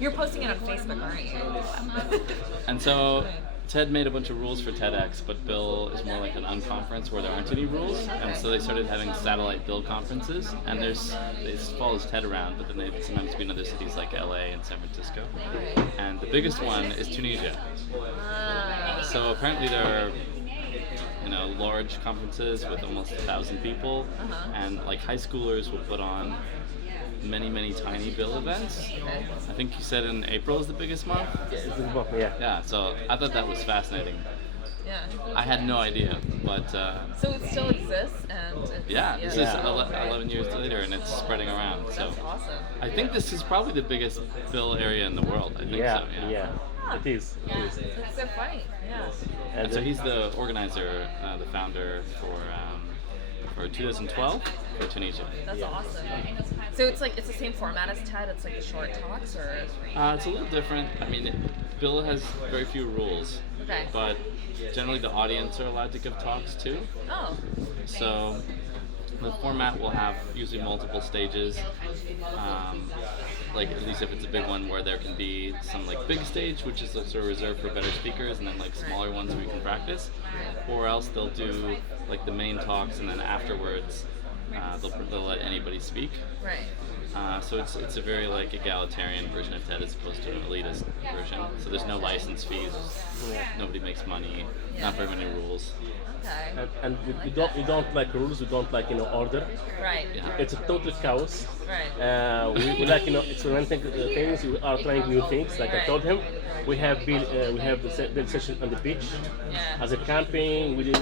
You're posting it on Facebook, aren't you? And so TED made a bunch of rules for TEDx, but BIL is more like an unconference where there aren't any rules, and so they started having satellite BIL conferences, and it follows TED around, but then they sometimes be in other cities like LA and San Francisco. And the biggest one is Tunisia. So apparently there are large conferences with almost 1,000 people, and like high schoolers will put on many tiny BIL events. Okay. I think you said in April is the biggest month. Yeah. Yeah, so I thought that was fascinating. Yeah. I had no idea, but So it still exists, and this is 11 years later, and it's spreading around. So That's awesome. I think this is probably the biggest BIL area in the world. I think so. Yeah. It is. It's so funny. Yeah. And so he's the organizer, the founder for 2012 for Tunisia. That's awesome. So it's the same format as TED. It's like the short talks, or It's a little different. I mean, BIL has very few rules, okay. but generally the audience are allowed to give talks too. Oh. So the format will have usually multiple stages, like at least if it's a big one where there can be some like big stage, which is sort of reserved for better speakers, and then like smaller ones where you can practice, or else they'll do like the main talks, and then afterwards they'll let anybody speak. Right. So it's a very like egalitarian version of TED as opposed to an elitist version. So there's no license fees, nobody makes money, not very many rules. Okay. And we don't like rules. We don't like order. Right. Yeah. It's a total chaos. Right. We like experimenting things. We are trying new things. Like I told him, we have the session on the beach as a camping. We did,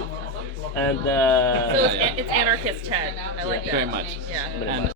and So it's anarchist TED. I like that. Very much. Yeah. And